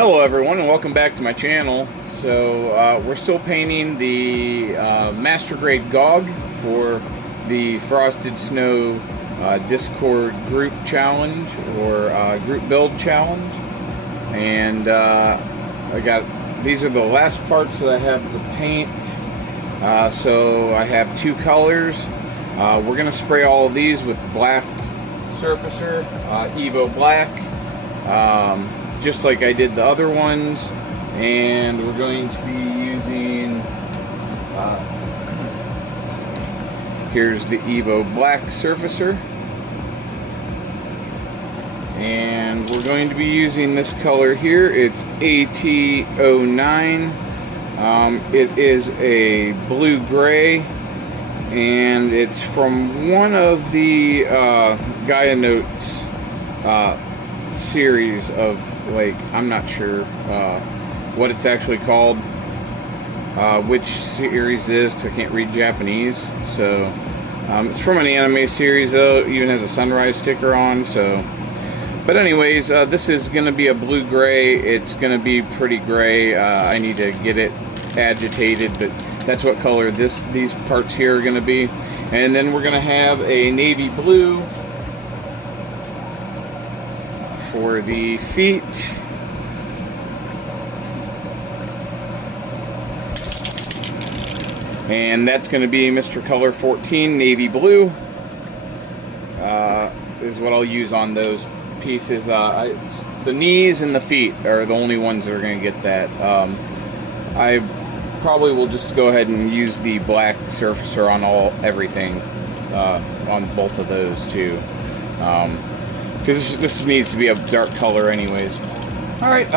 Hello everyone and welcome back to my channel. So we're still painting the Master Grade GOGG for the Frosted Snow Discord group challenge or group build challenge. And these are the last parts that I have to paint. So I have two colors. We're going to spray all of these with black surfacer, Evo Black. Just like I did the other ones, and we're going to be using here's the Evo Black surfacer, and we're going to be using this color here. It's AT09. It is a blue-gray, and it's from one of the Gaia Notes series of, like, I'm not sure what it's actually called, which series it is, because I can't read Japanese. So it's from an anime series, though. It even has a sunrise sticker on. So, but anyways, this is going to be a blue-gray. It's going to be pretty gray. I need to get it agitated, but that's what color these parts here are going to be. And then we're going to have a navy blue for the feet. And that's going to be Mr. Color 14 navy blue is what I'll use on those pieces. The knees and the feet are the only ones that are going to get that. I probably will just go ahead and use the black surfacer on everything on both of those too. Because this needs to be a dark color anyways. Alright,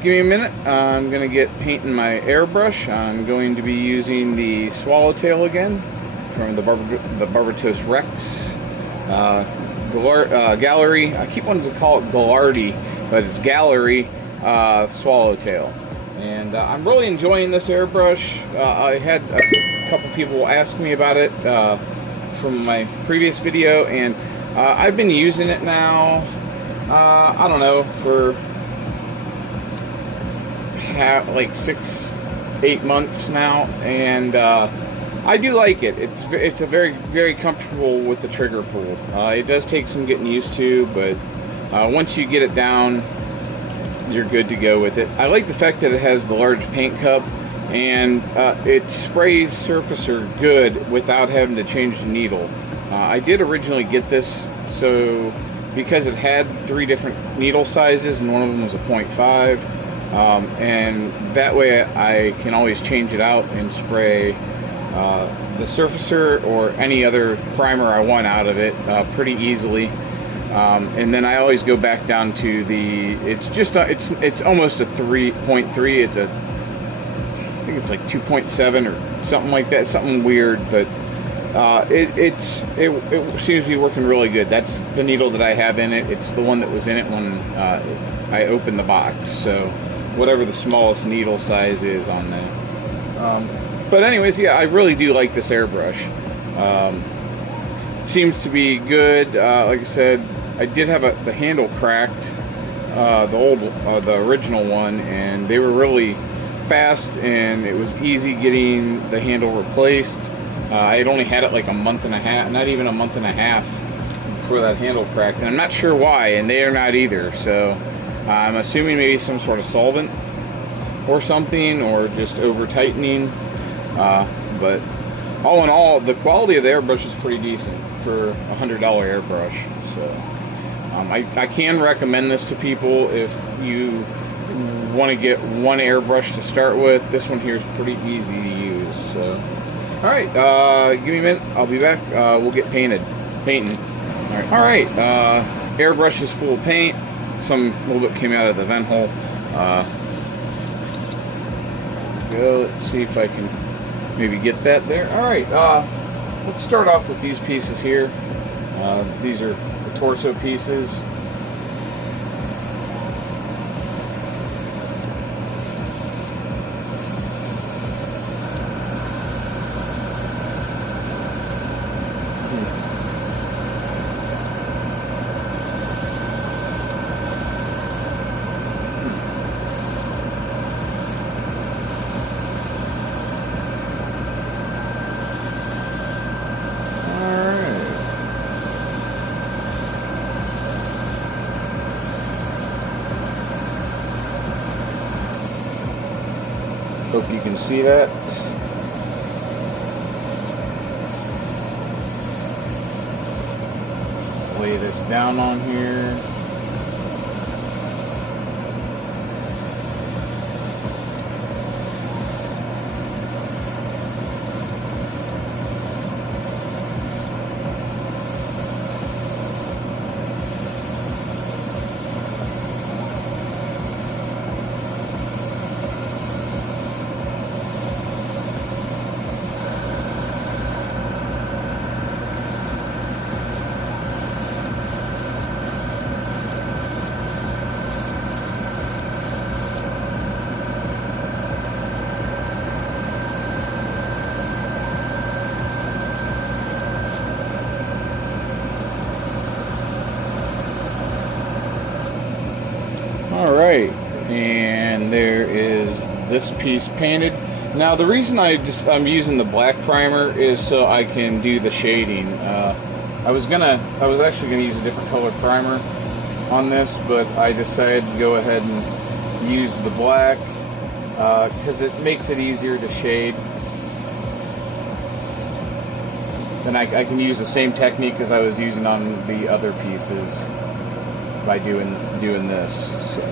give me a minute. I'm going to get painting my airbrush. I'm going to be using the Swallowtail again from the Barbatos Rex Gallery. I keep wanting to call it Gallardi, but it's Gallery Swallowtail. And I'm really enjoying this airbrush. I had a couple people ask me about it from my previous video, and I've been using it now, I don't know, for like 6-8 months now, and I do like it. It's a very comfortable with the trigger pull. It does take some getting used to, but once you get it down, you're good to go with it. I like the fact that it has the large paint cup, and it sprays surfacer good without having to change the needle. I did originally get this because it had 3 different needle sizes, and one of them was a 0.5, and that way I can always change it out and spray the surfacer or any other primer I want out of it pretty easily. And then I always go back down to it's almost a 3.3. I think it's like 2.7 or something like that, something weird, but it seems to be working really good. That's the needle that I have in it. It's the one that was in it when I opened the box. So whatever the smallest needle size is on that. But anyways, yeah, I really do like this airbrush. It seems to be good. Like I said, I did have the handle cracked, the original one, and they were really fast, and it was easy getting the handle replaced. I had only had it like a month and a half, not even a month and a half before that handle cracked, and I'm not sure why, and they are not either. So I'm assuming maybe some sort of solvent or something, or just over tightening. But all in all, the quality of the airbrush is pretty decent for a $100 airbrush. So I can recommend this to people if you want to get one airbrush to start with. This one here is pretty easy to use. So, all right, give me a minute. I'll be back. We'll get painting. All right. Airbrush is full of paint. Some little bit came out of the vent hole. Go. Let's see if I can maybe get that there. All right. Let's start off with these pieces here. These are the torso pieces. Hope you can see that. Lay this down on here. Alright, and there is this piece painted. Now the reason I'm using the black primer is so I can do the shading. I was actually gonna use a different color primer on this, but I decided to go ahead and use the black because it makes it easier to shade. Then I can use the same technique as I was using on the other pieces by doing this. So.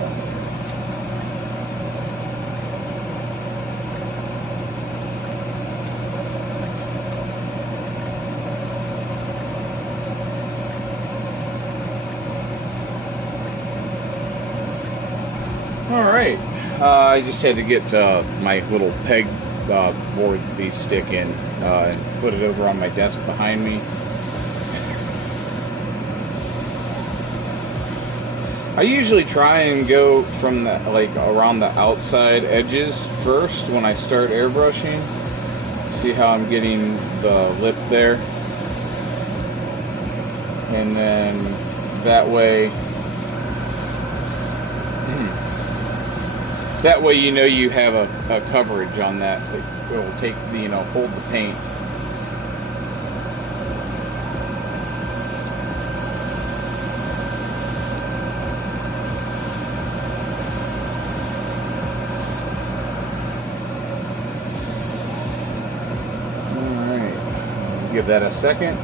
Alright, I just had to get my little peg board these stick in and put it over on my desk behind me. I usually try and go from the, like, around the outside edges first when I start airbrushing. See how I'm getting the lip there, and then that way you know you have a coverage on that will take, you know, hold the paint. Alright, give that a second.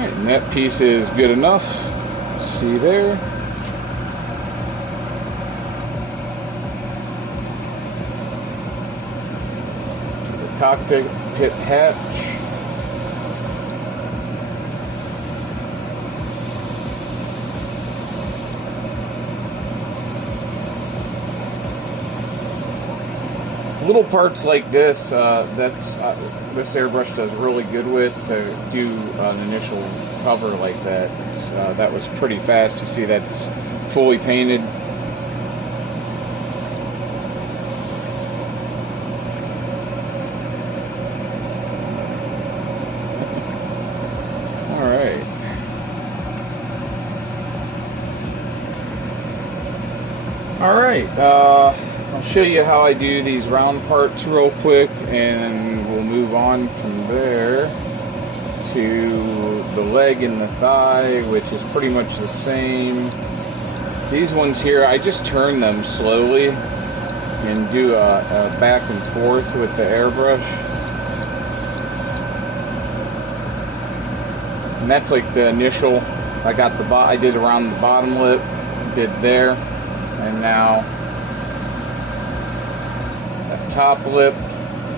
And that piece is good enough. See there? The cockpit hatch. Little parts like this, this airbrush does really good with to do an initial cover like that. That was pretty fast. You see that's fully painted. All right. All right. I'll show you how I do these round parts real quick, and we'll move on from there to the leg and the thigh, which is pretty much the same. These ones here, I just turn them slowly and do a back and forth with the airbrush. And that's like the initial. I did around the bottom lip, did there, and now top lip.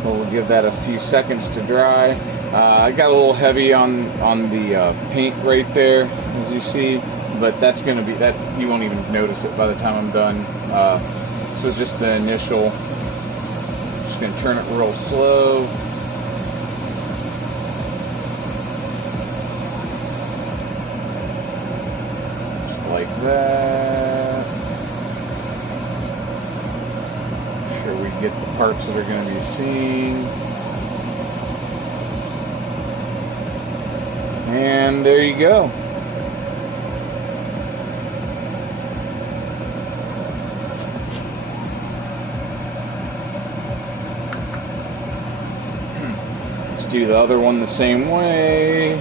We'll give that a few seconds to dry. I got a little heavy on the paint right there, as you see, but that's going to be, that you won't even notice it by the time I'm done. This was just the initial. Just going to turn it real slow. Just like that. Make sure we get the parts that are going to be seen. And there you go. Let's do the other one the same way.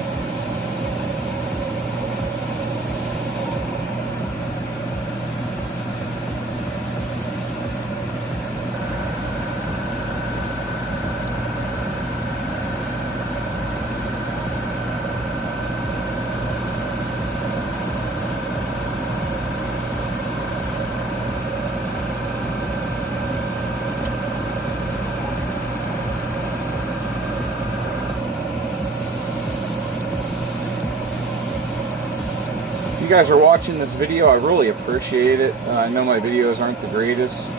If you guys are watching this video, I really appreciate it. I know my videos aren't the greatest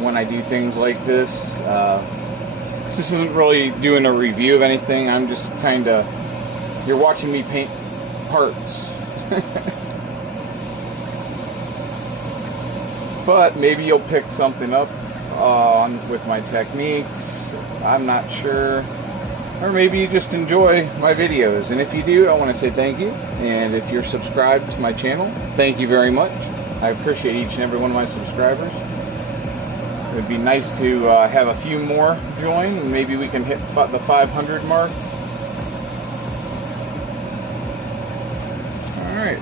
when I do things like this. This isn't really doing a review of anything. I'm just kind of, you're watching me paint parts. But maybe you'll pick something up with my techniques. I'm not sure. Or maybe you just enjoy my videos. And if you do, I want to say thank you. And if you're subscribed to my channel, thank you very much. I appreciate each and every one of my subscribers. It would be nice to have a few more join, and maybe we can hit the 500 mark. Alright.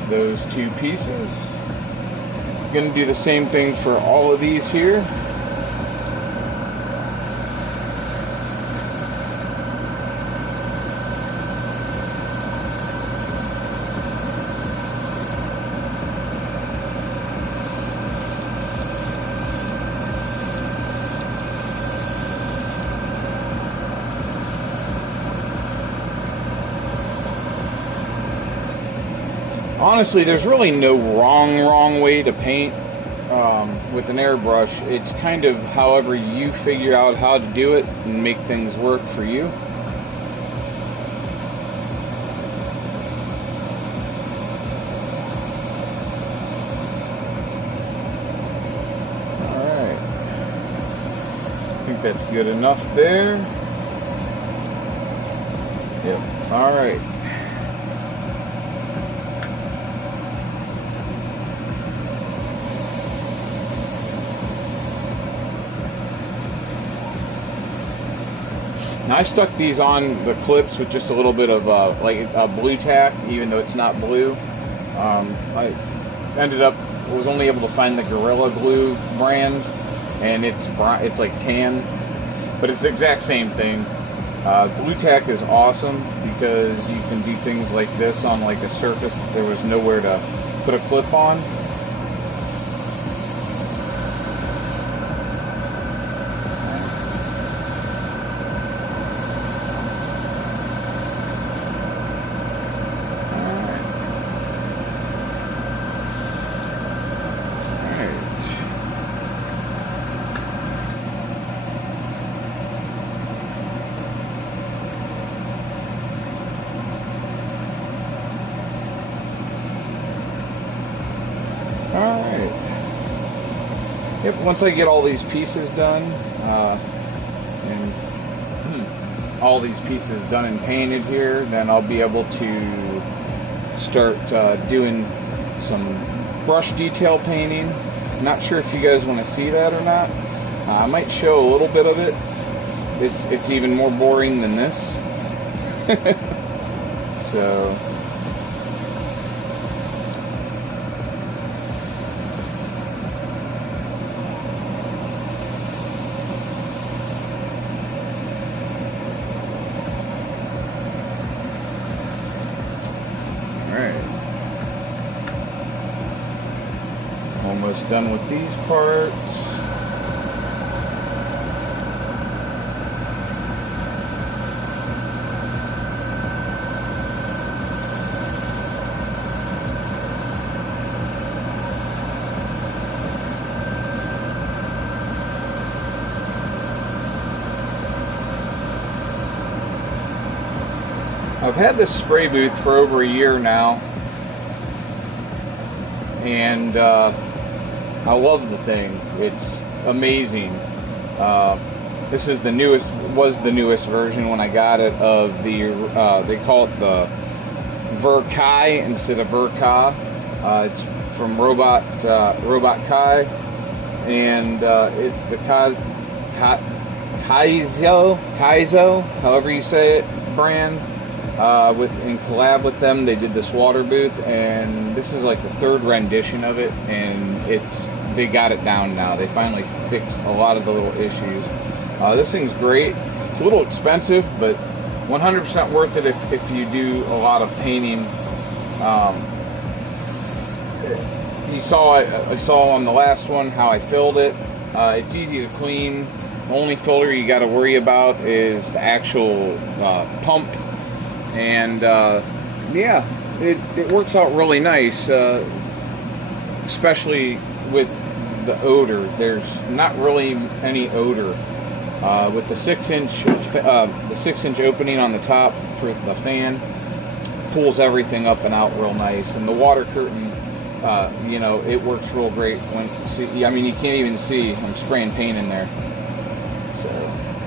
So those two pieces. Going to do the same thing for all of these here. Honestly, there's really no wrong way to paint with an airbrush. It's kind of however you figure out how to do it and make things work for you. Alright. I think that's good enough there. Yep. Alright. Now I stuck these on the clips with just a little bit of like a blue tack, even though it's not blue. I was only able to find the Gorilla Glue brand, and it's like tan, but it's the exact same thing. Blue tack is awesome because you can do things like this on like a surface that there was nowhere to put a clip on. Alright. Yep, once I get all these pieces done, and all these pieces done and painted here, then I'll be able to start doing some brush detail painting. Not sure if you guys want to see that or not. I might show a little bit of it. It's even more boring than this. So... almost done with these parts. I've had this spray booth for over a year now, and I love the thing. It's amazing. This is was the newest version when I got it of the, they call it the Ver-Kai instead of Ver-Ka. It's from Robot Kai, and it's the Kaizo, however you say it, brand. In collab with them, they did this water booth, and this is like the third rendition of it, and they got it down now. They finally fixed a lot of the little issues. This thing's great. It's a little expensive, but 100% worth it if you do a lot of painting. I saw on the last one how I filled it. It's easy to clean. The only filter you got to worry about is the actual pump. And yeah, it works out really nice, especially with the odor. There's not really any odor with the 6-inch opening on the top for the fan. Pulls everything up and out real nice, and the water curtain, it works real great. I mean, you can't even see I'm spraying paint in there, so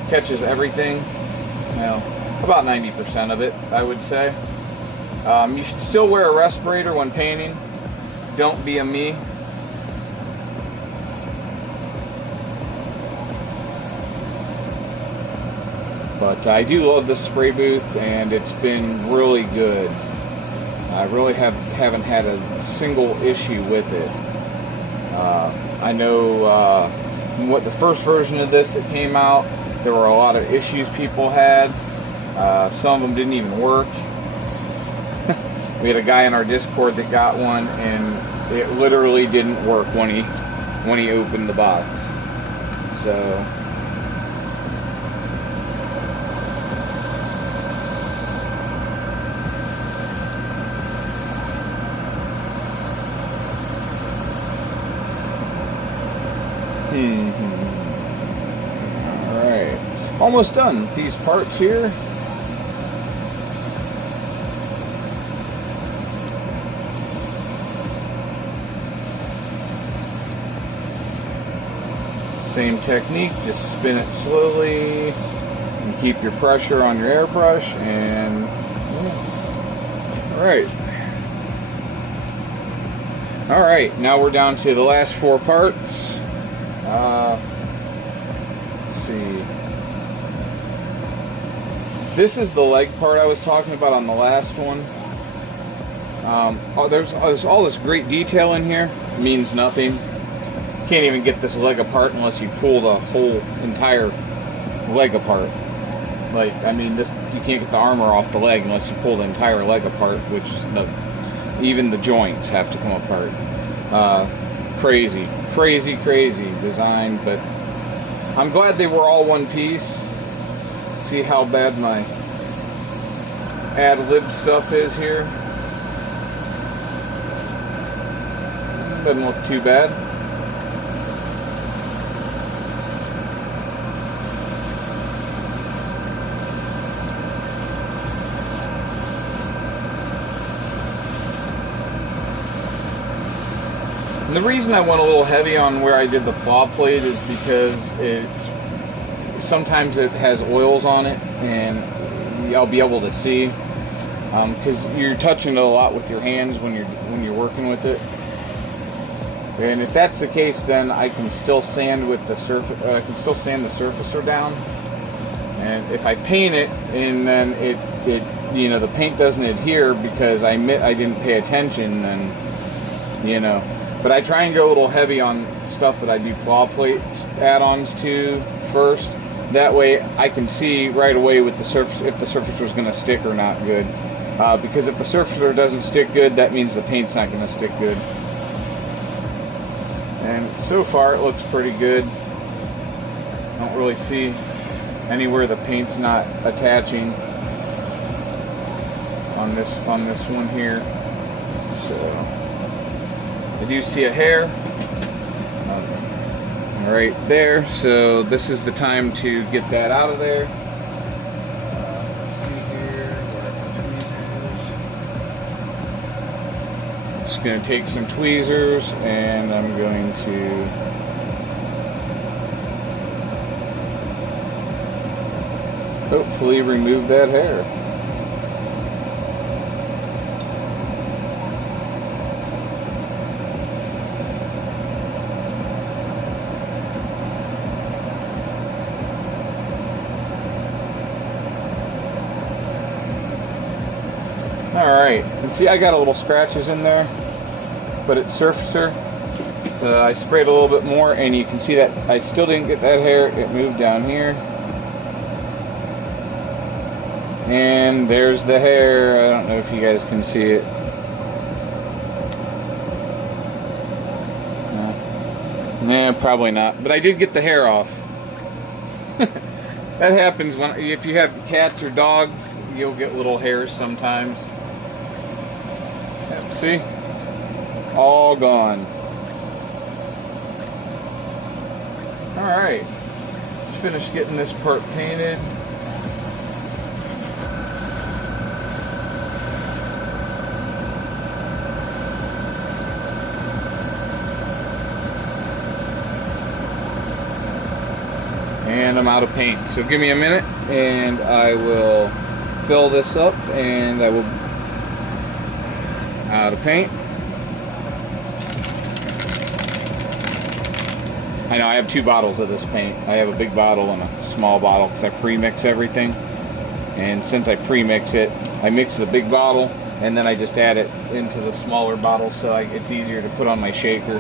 catches everything. About 90% of it, I would say. You should still wear a respirator when painting. Don't be a me. But I do love this spray booth, and it's been really good. I really haven't had a single issue with it. I know what the first version of this that came out, there were a lot of issues people had. Some of them didn't even work. We had a guy in our Discord that got one, and it literally didn't work when he opened the box. So alright. Almost done with these parts here. Same technique, just spin it slowly and keep your pressure on your airbrush, and alright, now we're down to the last 4 parts. Let's see. This is the leg part I was talking about on the last one. There's all this great detail in here. It means nothing. Can't even get this leg apart unless you pull the whole entire leg apart. Like, I mean, you can't get the armor off the leg unless you pull the entire leg apart, which is even the joints have to come apart. Crazy design, but I'm glad they were all one piece. See how bad my ad-lib stuff is here. Doesn't look too bad. And the reason I went a little heavy on where I did the claw plate is because sometimes it has oils on it, and I'll be able to see because you're touching it a lot with your hands when you're working with it. And if that's the case, then I can still sand with the surface. I can still sand the surfacer down. And if I paint it and then it the paint doesn't adhere because I didn't pay attention, then But I try and go a little heavy on stuff that I do claw plate add-ons to first. That way I can see right away with the surface if the surfacer is going to stick or not good. Because if the surfacer doesn't stick good, that means the paint's not going to stick good. And so far it looks pretty good. Don't really see anywhere the paint's not attaching on this one here. So I do see a hair right there, so this is the time to get that out of there. Let's see here. just going to take some tweezers and I'm going to hopefully remove that hair. Alright, and see I got a little scratches in there, but it's surfacer. So I sprayed a little bit more and you can see that I still didn't get that hair. It moved down here. And there's the hair. I don't know if you guys can see it. Nah, probably not. But I did get the hair off. That happens if you have cats or dogs, you'll get little hairs sometimes. See? All gone. Alright. Let's finish getting this part painted. And I'm out of paint. So give me a minute and I will fill this up and I will out of paint. I know I have 2 bottles of this paint. I have a big bottle and a small bottle because I pre-mix everything. And since I pre-mix it, I mix the big bottle and then I just add it into the smaller bottle so it's easier to put on my shaker.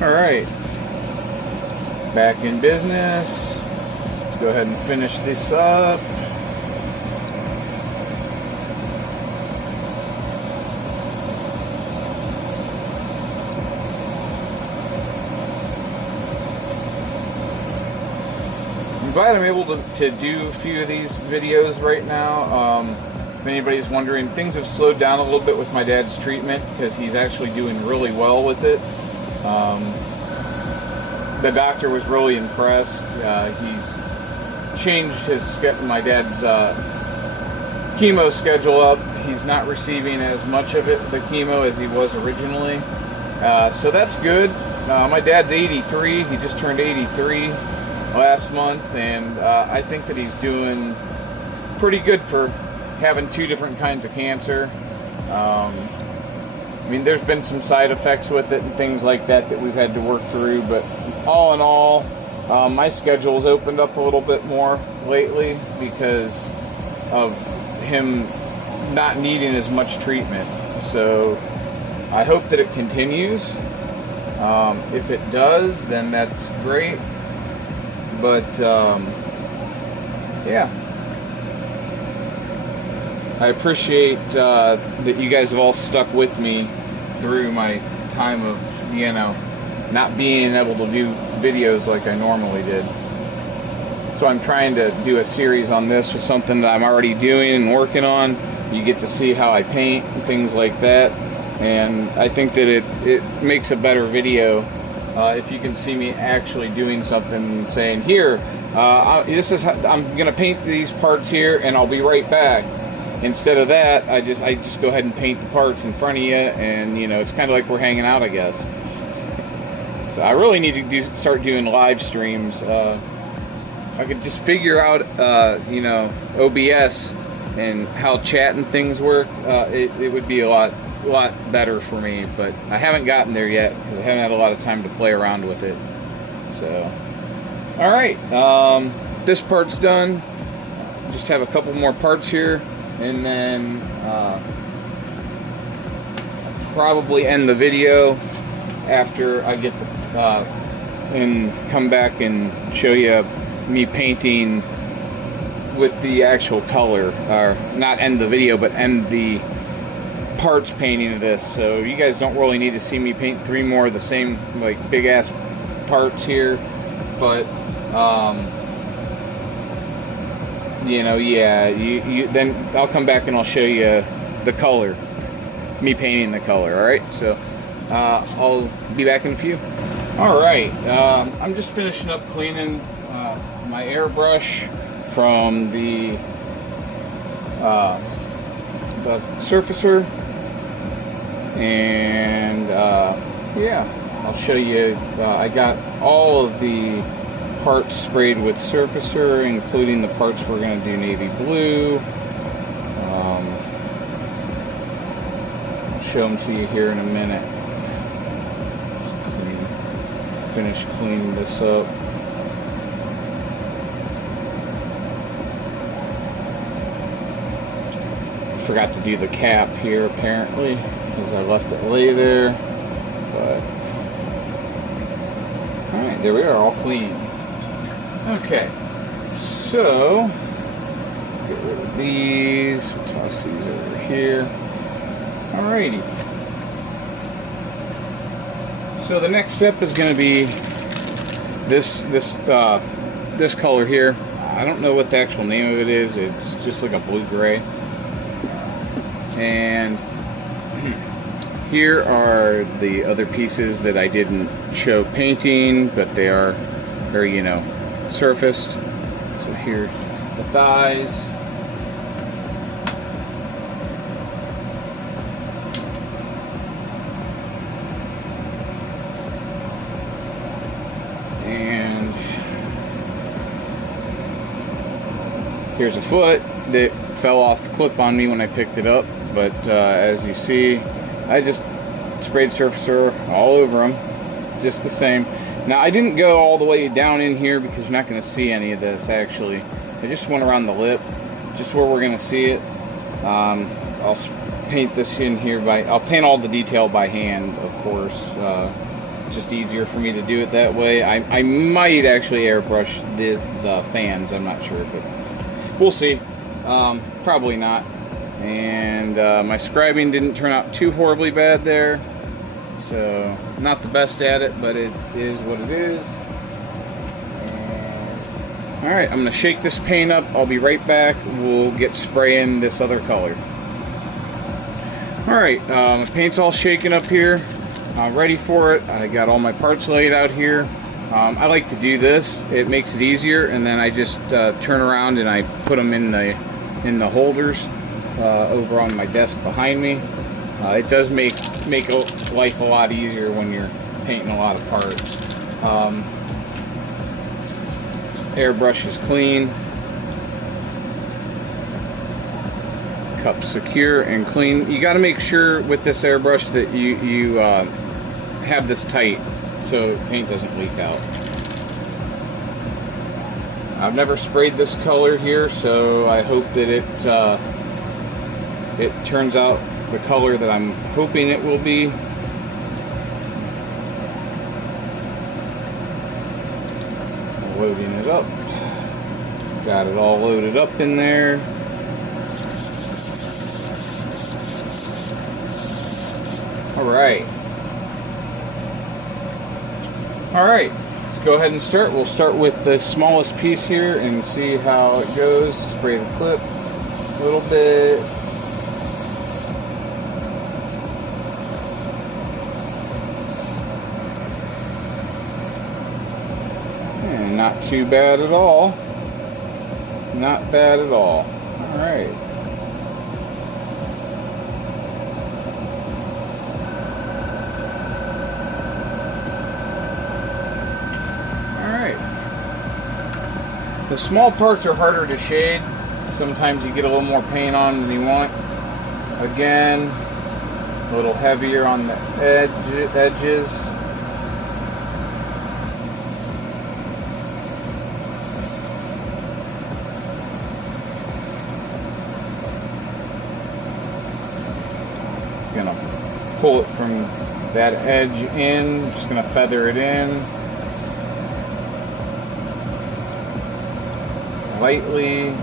Alright, back in business. Let's go ahead and finish this up. I'm glad I'm able to do a few of these videos right now. If anybody's wondering, things have slowed down a little bit with my dad's treatment because he's actually doing really well with it. The doctor was really impressed. He's changed my dad's chemo schedule up. He's not receiving as much of the chemo as he was originally. So that's good. My dad's 83. He just turned 83 last month, and I think that he's doing pretty good for having 2 different kinds of cancer. I mean, there's been some side effects with it and things like that we've had to work through, but all in all, my schedule's opened up a little bit more lately because of him not needing as much treatment. So I hope that it continues. If it does, then that's great. But yeah. I appreciate that you guys have all stuck with me through my time of, not being able to do videos like I normally did. So I'm trying to do a series on this with something that I'm already doing and working on. You get to see how I paint and things like that. And I think that it makes a better video if you can see me actually doing something and saying, here, I'm going to paint these parts here and I'll be right back. Instead of that, I just go ahead and paint the parts in front of you, and it's kind of like we're hanging out, I guess. So I really need to start doing live streams. If I could just figure out, OBS and how chat and things work, it would be a lot better for me. But I haven't gotten there yet because I haven't had a lot of time to play around with it. So, all right, this part's done. Just have a couple more parts here. And then probably end the video after I get and come back and show you me painting with the actual color, or not end the video, but end the parts painting of this. So you guys don't really need to see me paint 3 more of the same big ass parts here, but then I'll come back and I'll show you the color, me painting the color. All right, so I'll be back in a few. All right, I'm just finishing up cleaning my airbrush from the surfacer, and yeah, I'll show you. I got all of the parts sprayed with surfacer, including the parts we're going to do navy blue. I'll show them to you here in a minute. Just finish cleaning this up. Forgot to do the cap here apparently, because I left it lay there. But alright, there we are, all clean. Okay, so get rid of these, toss these over here. Alrighty. So the next step is going to be this color here. I don't know what the actual name of it is. It's just like a blue-gray. And here are the other pieces that I didn't show painting, but they are very, you know, surfaced. So here's the thighs. And here's a foot that fell off the clip on me when I picked it up. But as you see, I just sprayed surfacer all over them, just the same. Now I didn't go all the way down in here because you're not going to see any of this actually. I just went around the lip, just where we're going to see it. I'll paint this in here I'll paint all the detail by hand, of course. Just easier for me to do it that way. I might actually airbrush the fans, I'm not sure, but we'll see. Probably not. And my scribing didn't turn out too horribly bad there, so not the best at it, but it is what it is. Alright, I'm going to shake this paint up. I'll be right back. We'll get spraying this other color. Alright, the paint's all shaken up here. Ready for it. I got all my parts laid out here. I like to do this. It makes it easier, and then I just turn around and I put them in the holders over on my desk behind me. It does make life a lot easier when you're painting a lot of parts. Airbrush is clean, cup secure and clean. You got to make sure with this airbrush that you have this tight so paint doesn't leak out. I've never sprayed this color here, so I hope that it turns out the color that I'm hoping it will be. Loading it up. Got it all loaded up in there. Alright. Alright. Let's go ahead and start. We'll start with the smallest piece here and see how it goes. Spray the clip a little bit. And not too bad at all. Not bad at all. Alright. The small parts are harder to shade. Sometimes you get a little more paint on than you want. Again, a little heavier on the edges. Gonna pull it from that edge in. Just gonna feather it in. Lightly.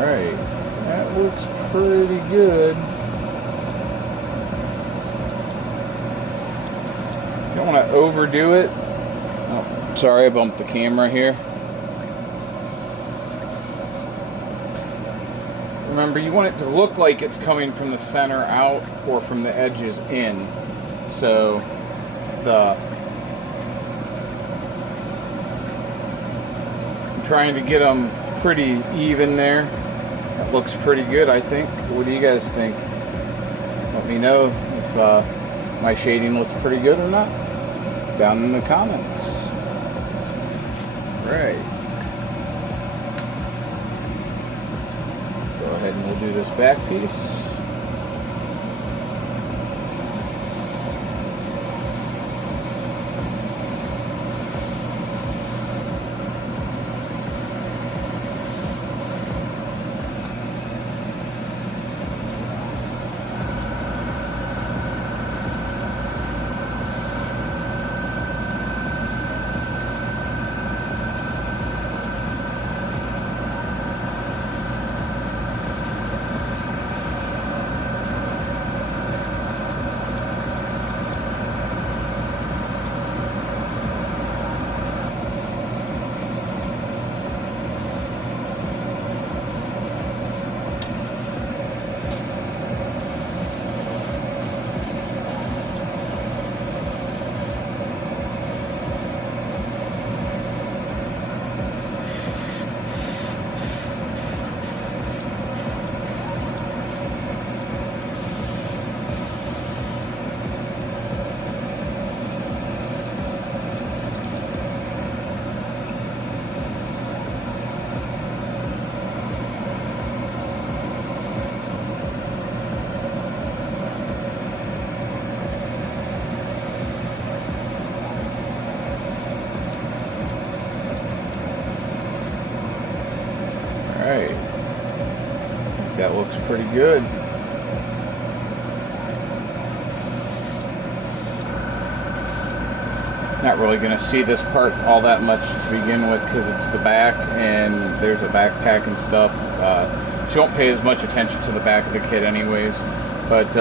Alright, that looks pretty good. Don't want to overdo it. Oh, sorry, I bumped the camera here. Remember, you want it to look like it's coming from the center out or from the edges in. So I'm trying to get them pretty even there. That looks pretty good, I think. What do you guys think? Let me know if my shading looks pretty good or not down in the comments. Right. Go ahead and we'll do this back piece. Alright, that looks pretty good. Not really going to see this part all that much to begin with because it's the back and there's a backpack and stuff. So you won't pay as much attention to the back of the kit anyways. But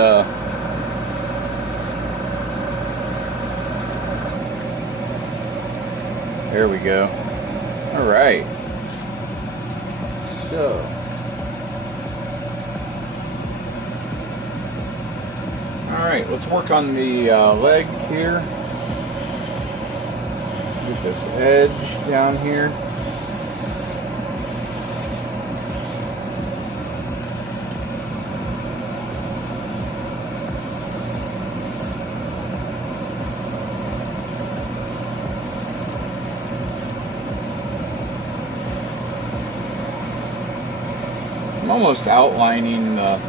there we go. Alright. So, alright, let's work on the leg here. Get this edge down here. I'm almost outlining the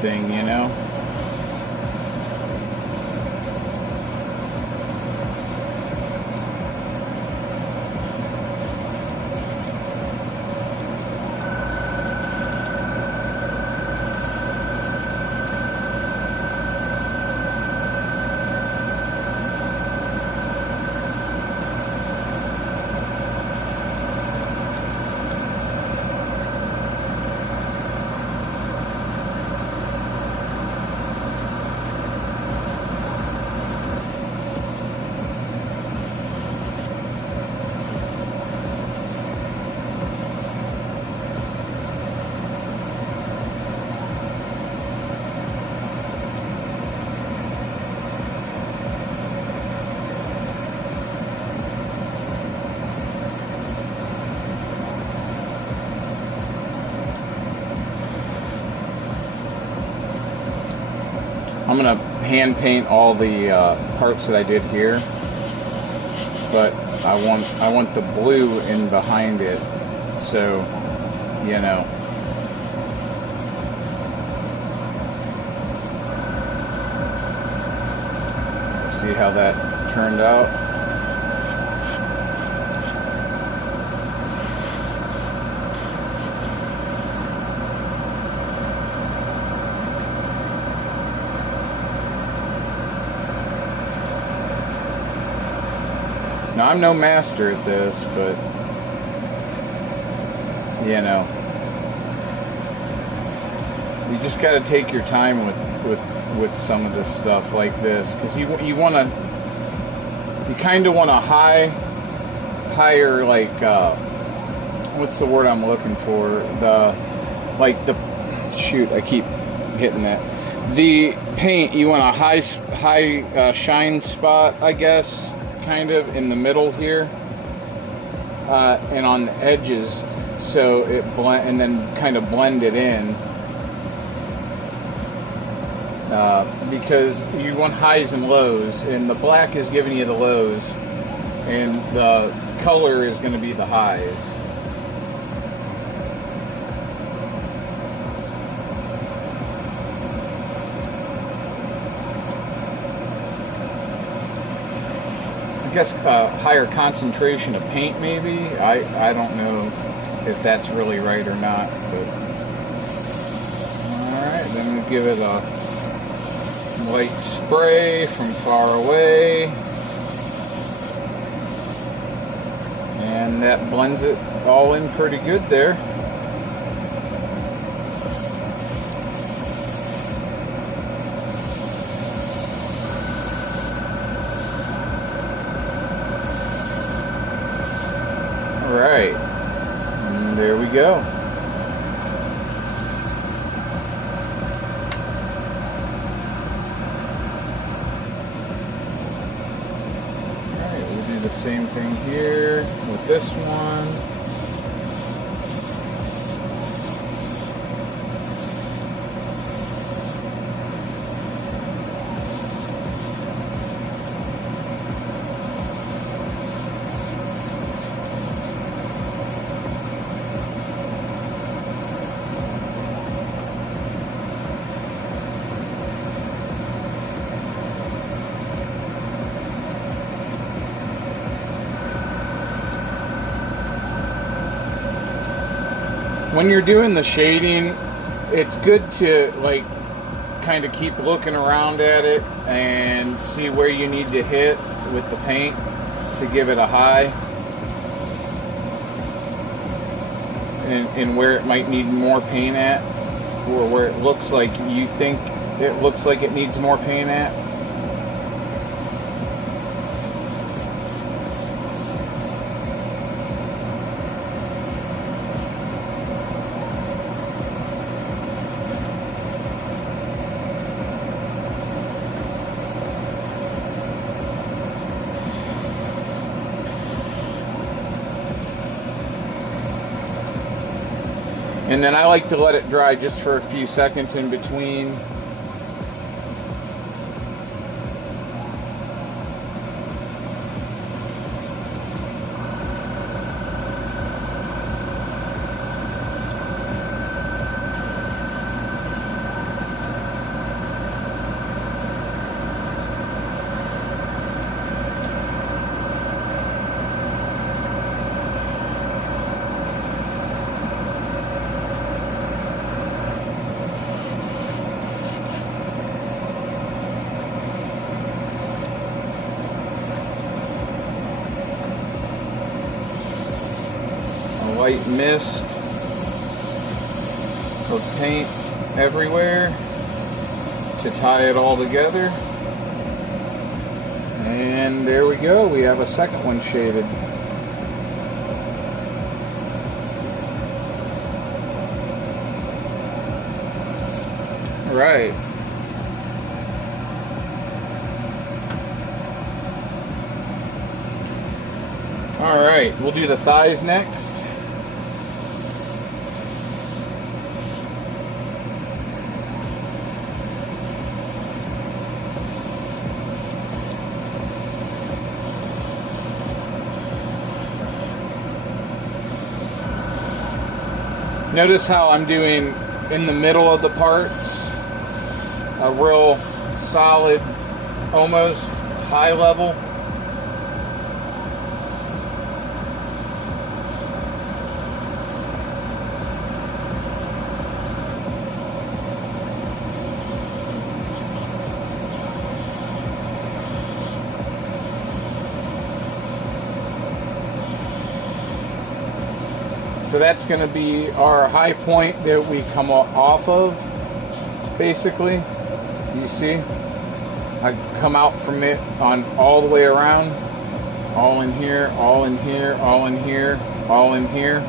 thing, you know. I'm gonna hand paint all the parts that I did here, but I want the blue in behind it, so you know. See how that turned out. Now, I'm no master at this, but, you know, You just got to take your time with some of this stuff like this, because you kind of want a higher like what's the word I'm looking for? I keep hitting that. The paint, you want a high shine spot, I guess, kind of in the middle here, and on the edges, so it and then kind of blend it in, because you want highs and lows, and the black is giving you the lows, and the color is going to be the highs. I guess higher concentration of paint, maybe. I don't know if that's really right or not, but all right, then we give it a light spray from far away, and that blends it all in pretty good there. Alright, and there we go. Alright, we'll do the same thing here with this one. When you're doing the shading, it's good to like kind of keep looking around at it and see where you need to hit with the paint to give it a high, and where it might need more paint at, or where it looks like you think it looks like it needs more paint at. And then I like to let it dry just for a few seconds in between. White mist of paint everywhere to tie it all together, and there we go, we have a second one shaded. Right. Alright, we'll do the thighs next. Notice how I'm doing in the middle of the parts, a real solid, almost high level. So that's going to be our high point that we come off of. basically. You see? I come out from it on all the way around. All in here, all in here, all in here, all in here.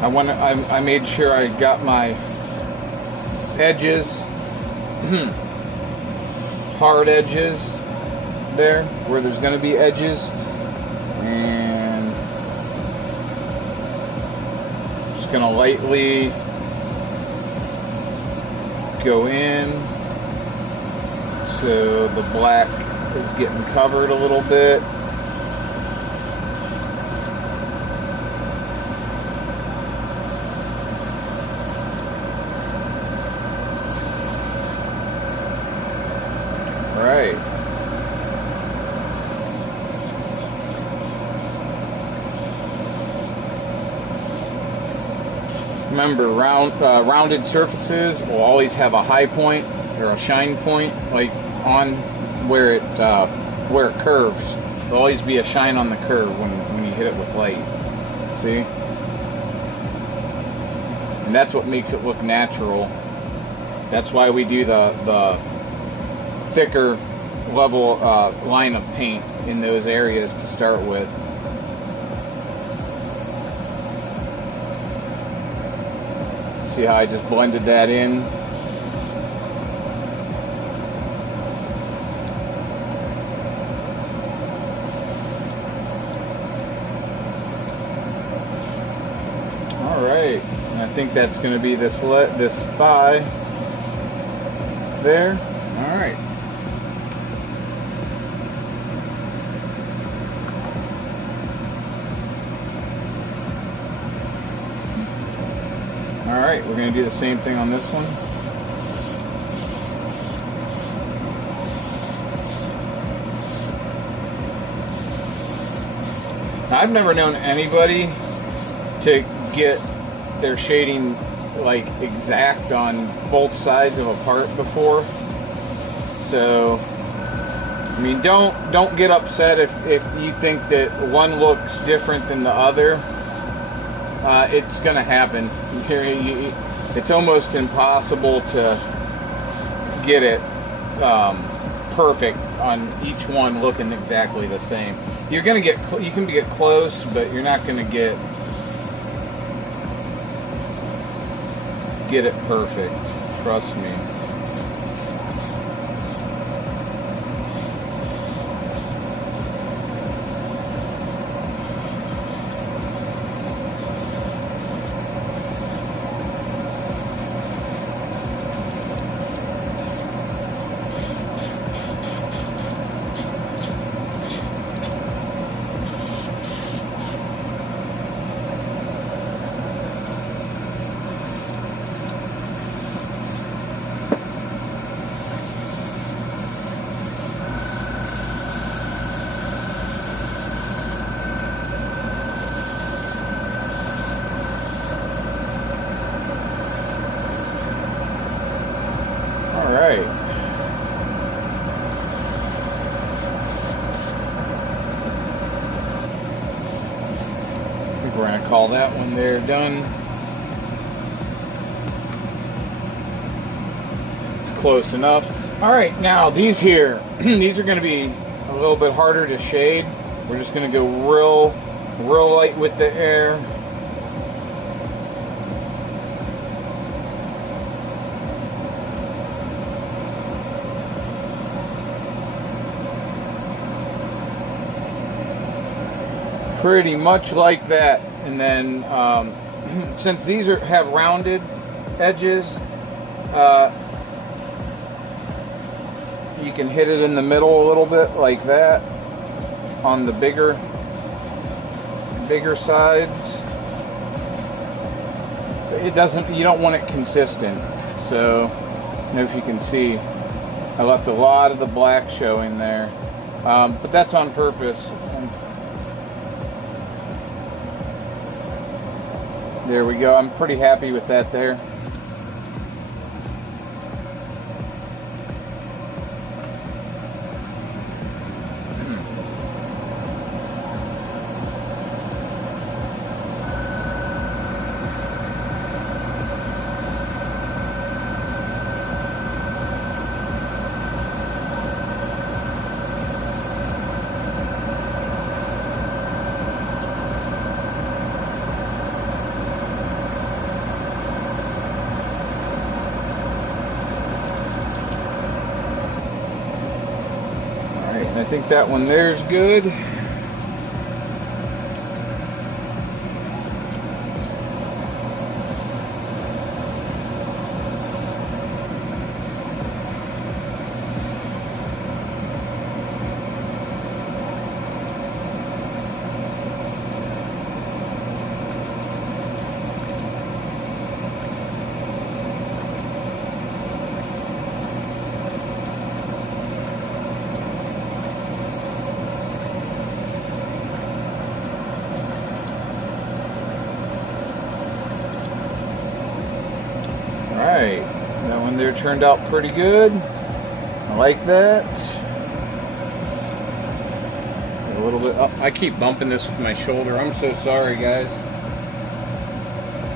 I made sure I got my edges, hard edges there, where there's going to be edges. And just going to lightly go in so the black is getting covered a little bit. Right. Remember, rounded surfaces will always have a high point or a shine point, like on where it curves. There'll always be a shine on the curve when you hit it with light. See? And that's what makes it look natural. That's why we do the thicker level line of paint in those areas to start with. See how I just blended that in? Alright, and I think that's going to be this thigh there. Alright. Alright, we're going to do the same thing on this one. Now, I've never known anybody to get their shading like exact on both sides of a part before. So, I mean, don't get upset if you think that one looks different than the other. It's gonna happen. It's almost impossible to get it perfect on each one looking exactly the same. You can get close, but you're not gonna get it perfect. Trust me. Alright. I think we're going to call that one there done. It's close enough. Alright, now these here, these are going to be a little bit harder to shade. We're just going to go real light with the air. Pretty much like that. And then since these have rounded edges, you can hit it in the middle a little bit like that on the bigger sides. You don't want it consistent. So, I don't know if you can see, I left a lot of the black showing there, but that's on purpose. There we go. I'm pretty happy with that there. think that one there's good. Alright, that one there turned out pretty good. I like that. A little bit up. I keep bumping this with my shoulder. I'm so sorry, guys.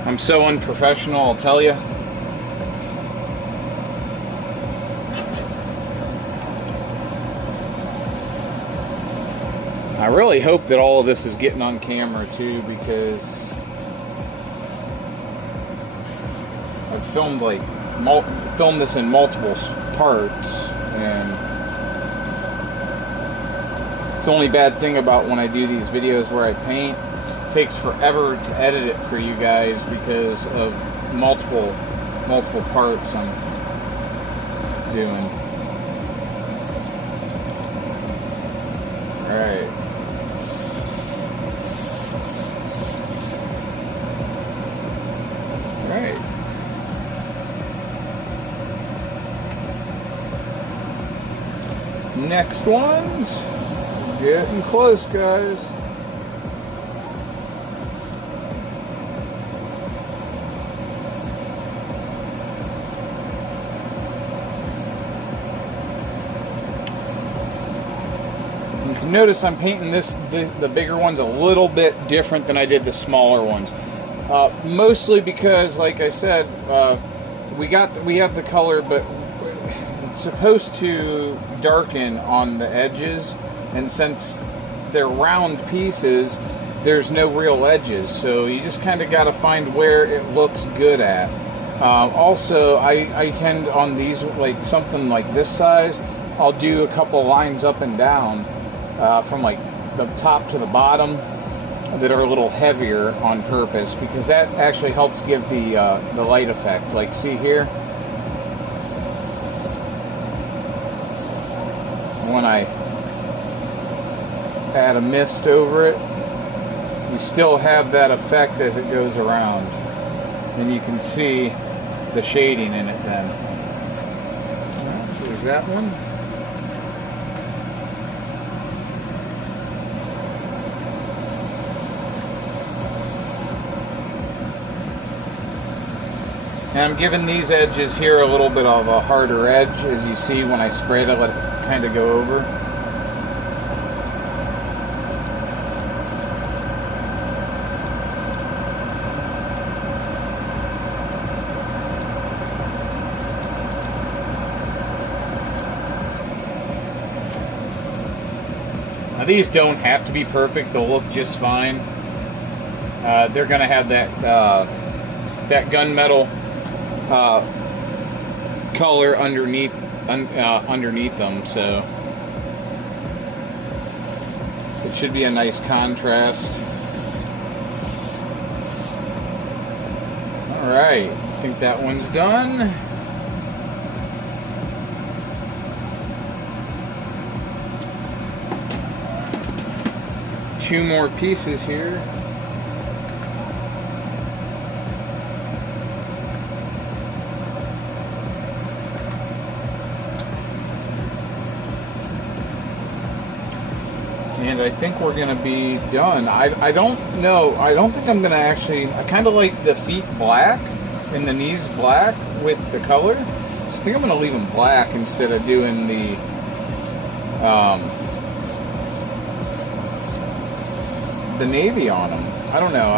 I'm so unprofessional, I'll tell you. I really hope that all of this is getting on camera too, because I've filmed this in multiple parts, and it's the only bad thing about when I do these videos where I paint. It takes forever to edit it for you guys because of multiple parts I'm doing. All right. Alright. Next ones. Getting close, guys. You can notice I'm painting the bigger ones a little bit different than I did the smaller ones. Mostly because, like I said, we have the color, but it's supposed to darken on the edges, and since they're round pieces, there's no real edges, so you just kind of got to find where it looks good at. Also, I tend on these, like something like this size, I'll do a couple lines up and down from like the top to the bottom that are a little heavier on purpose, because that actually helps give the light effect. Like, see here, when I add a mist over it, you still have that effect as it goes around, and you can see the shading in it then. Alright, so there's that one. And I'm giving these edges here a little bit of a harder edge. As you see, when I spray it, I let it kind of go over. Now these don't have to be perfect, they'll look just fine. They're going to have that gunmetal color underneath them, so it should be a nice contrast. Alright, I think that one's done. Two more pieces here. And I think we're going to be done. I don't know. I don't think I'm going to actually... I kind of like the feet black and the knees black with the color. So I think I'm going to leave them black instead of doing the... the navy on them. I don't know.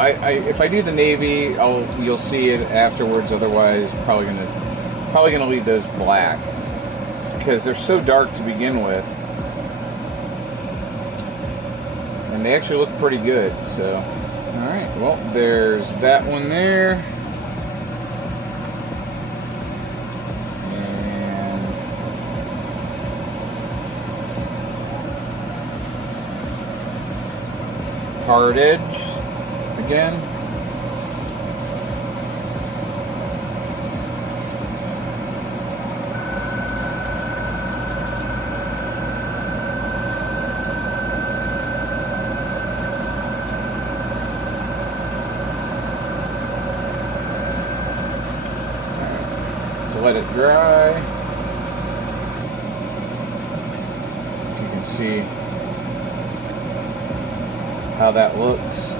If I do the navy, you'll see it afterwards. Otherwise, probably gonna leave those black because they're so dark to begin with, and they actually look pretty good. So, all right. Well, there's that one there, and hard edge again. So let it dry. If you can see how that looks.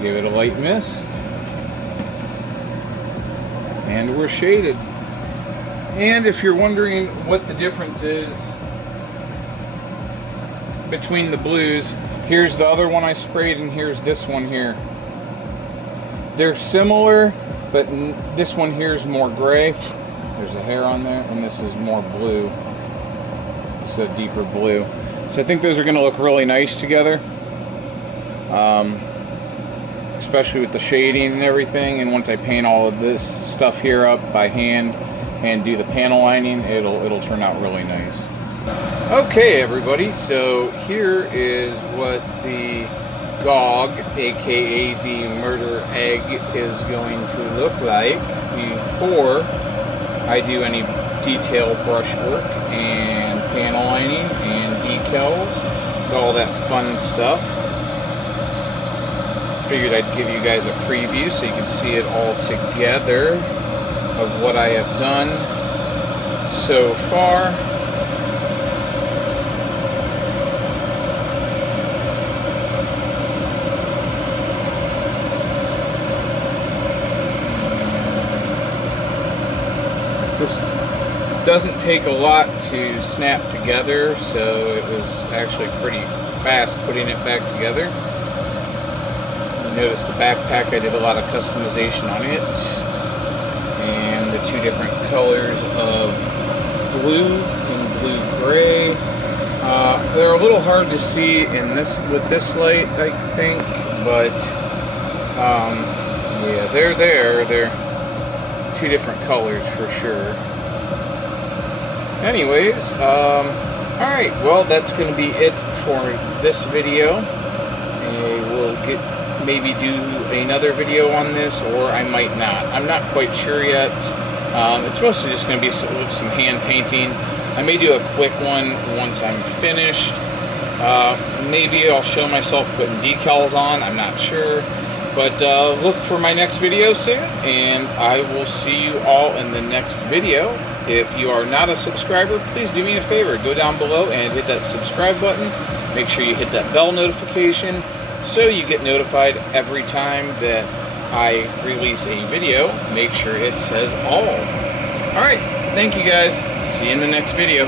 Give it a light mist. And we're shaded. And if you're wondering what the difference is between the blues, here's the other one I sprayed and here's this one here. They're similar, but this one here is more gray. There's a hair on there, and this is more blue. It's a deeper blue. So I think those are going to look really nice together. Especially with the shading and everything. And once I paint all of this stuff here up by hand and do the panel lining, it'll turn out really nice. Okay, everybody, so here is what the GOGG, aka the Murder Egg, is going to look like before I do any detail brushwork and panel lining and decals, all that fun stuff. Figured I'd give you guys a preview so you can see it all together of what I have done so far. This doesn't take a lot to snap together, so it was actually pretty fast putting it back together. You notice the backpack, I did a lot of customization on it, and the two different colors of blue and blue-gray. They're a little hard to see in this with this light, I think, but yeah, they're there. They're two different colors for sure. Anyways, alright, well, that's going to be it for this video. We'll maybe do another video on this, or I might not. I'm not quite sure yet. It's mostly just going to be some hand painting. I may do a quick one once I'm finished. Maybe I'll show myself putting decals on. I'm not sure. But look for my next video soon, and I will see you all in the next video. If you are not a subscriber, please do me a favor. Go down below and hit that subscribe button. Make sure you hit that bell notification so you get notified every time that I release a video. Make sure it says all. Alright, thank you guys. See you in the next video.